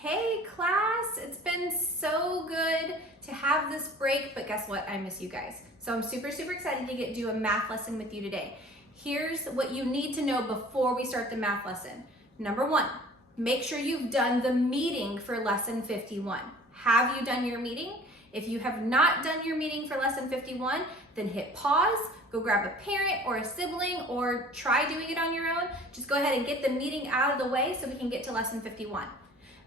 Hey class, it's been so good to have this break, but guess what? I miss you guys. So I'm super excited to do a math lesson with you today. Here's what you need to know before we start the math lesson. Number one, make sure you've done the meeting for lesson 51. Have you done your meeting? If you have not done your meeting for lesson 51, then hit pause, go grab a parent or a sibling, or try doing it on your own. Just go ahead and get the meeting out of the way so we can get to lesson 51.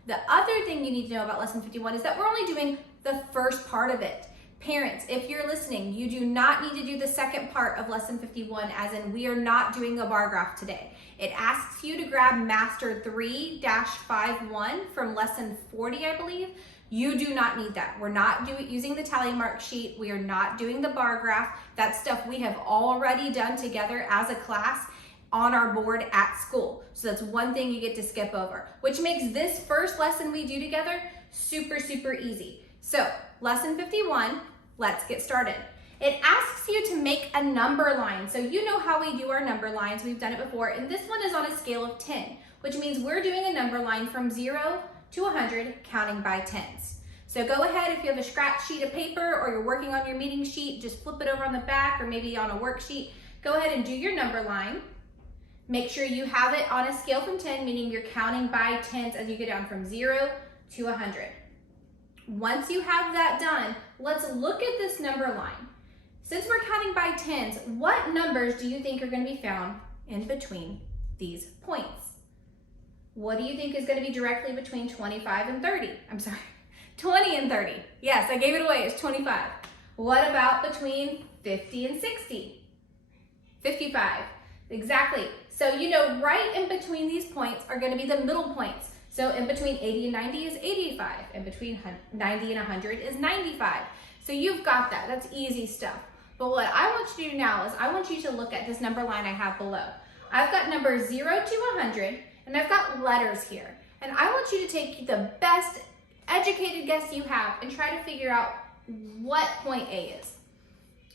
The other thing you need to know about lesson 51 is that we're only doing the first part of it. Parents, if you're listening, you do not need to do the second part of lesson 51, as in we are not doing a bar graph today. It asks you to grab Master 3-51 from lesson 40, I believe. You do not need that. We're not using the tally mark sheet. We are not doing the bar graph. That's stuff we have already done together as a class on our board at school. So that's one thing you get to skip over, which makes this first lesson we do together super easy. So lesson 51, let's get started. It asks you to make a number line. So you know how we do our number lines. We've done it before. And this one is on a scale of 10, which means we're doing a number line from 0 to 100, counting by tens. So go ahead, if you have a scratch sheet of paper or you're working on your meeting sheet, just flip it over on the back or maybe on a worksheet. Go ahead and do your number line. Make sure you have it on a scale from 10, meaning you're counting by tens as you get down from 0 to 100. Once you have that done, let's look at this number line. Since we're counting by tens, what numbers do you think are going to be found in between these points? What do you think is going to be directly between 25 and 30? I'm sorry, 20 and 30. Yes, I gave it away, it's 25. What about between 50 and 60? 55. Exactly. So you know right in between these points are going to be the middle points. So in between 80 and 90 is 85. In between 90 and 100 is 95. So you've got that. That's easy stuff. But what I want you to do now is I want you to look at this number line I have below. I've got numbers 0 to 100 and I've got letters here. And I want you to take the best educated guess you have and try to figure out what point A is.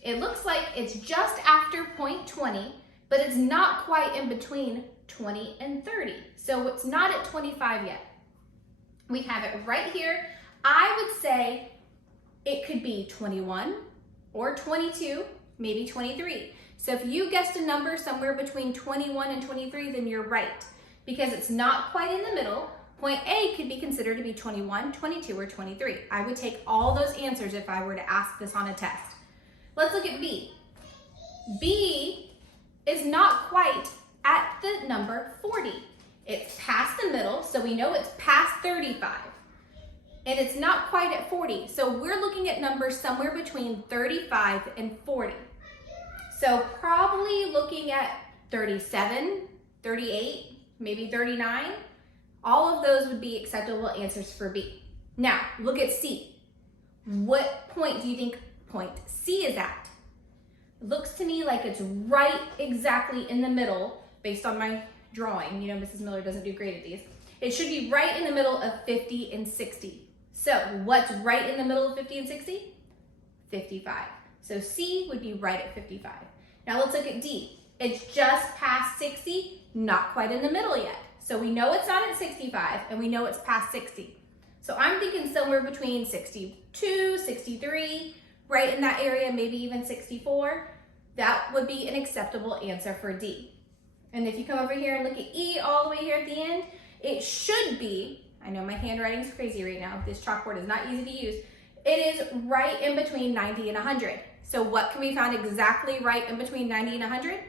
It looks like it's just after point 20, but it's not quite in between 20 and 30. So it's not at 25 yet. We have it right here. I would say it could be 21 or 22, maybe 23. So if you guessed a number somewhere between 21 and 23, then you're right, because it's not quite in the middle. Point A could be considered to be 21, 22, or 23. I would take all those answers if I were to ask this on a test. Let's look at B. B is not quite at the number 40. It's past the middle, so we know it's past 35. And it's not quite at 40. So we're looking at numbers somewhere between 35 and 40. So probably looking at 37, 38, maybe 39. All of those would be acceptable answers for B. Now, look at C. What point do you think point C is at? Looks to me like it's right exactly in the middle based on my drawing. You know, Mrs. Miller doesn't do great at these. It should be right in the middle of 50 and 60. So what's right in the middle of 50 and 60? 55. So C would be right at 55. Now let's look at D. It's just past 60, not quite in the middle yet. So we know it's not at 65 and we know it's past 60. So I'm thinking somewhere between 62, 63, right in that area, maybe even 64. That would be an acceptable answer for D. And if you come over here and look at E all the way here at the end, it should be, I know my handwriting is crazy right now, this chalkboard is not easy to use, it is right in between 90 and 100. So what can we find exactly right in between 90 and 100?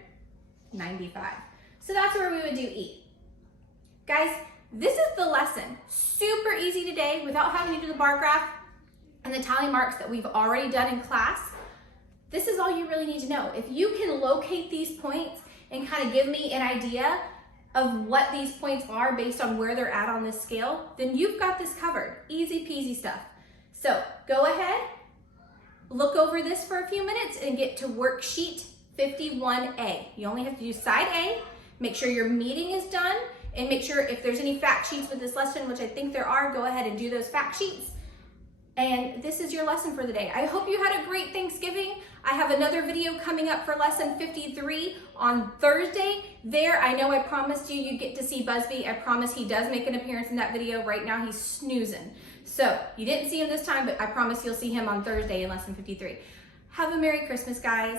95. So that's where we would do E. Guys, this is the lesson. Super easy today without having to do the bar graph and the tally marks that we've already done in class. This is all you really need to know. If you can locate these points and kind of give me an idea of what these points are based on where they're at on this scale, then you've got this covered. Easy peasy stuff. So go ahead, look over this for a few minutes and get to worksheet 51A. You only have to do side A, make sure your meeting is done, and make sure if there's any fact sheets with this lesson, which I think there are, go ahead and do those fact sheets. And this is your lesson for the day. I hope you had a great Thanksgiving. I have another video coming up for lesson 53 on Thursday. There, I know I promised you get to see Busby. I promise he does make an appearance in that video. Right now he's snoozing. So you didn't see him this time, but I promise you'll see him on Thursday in lesson 53. Have a Merry Christmas, guys.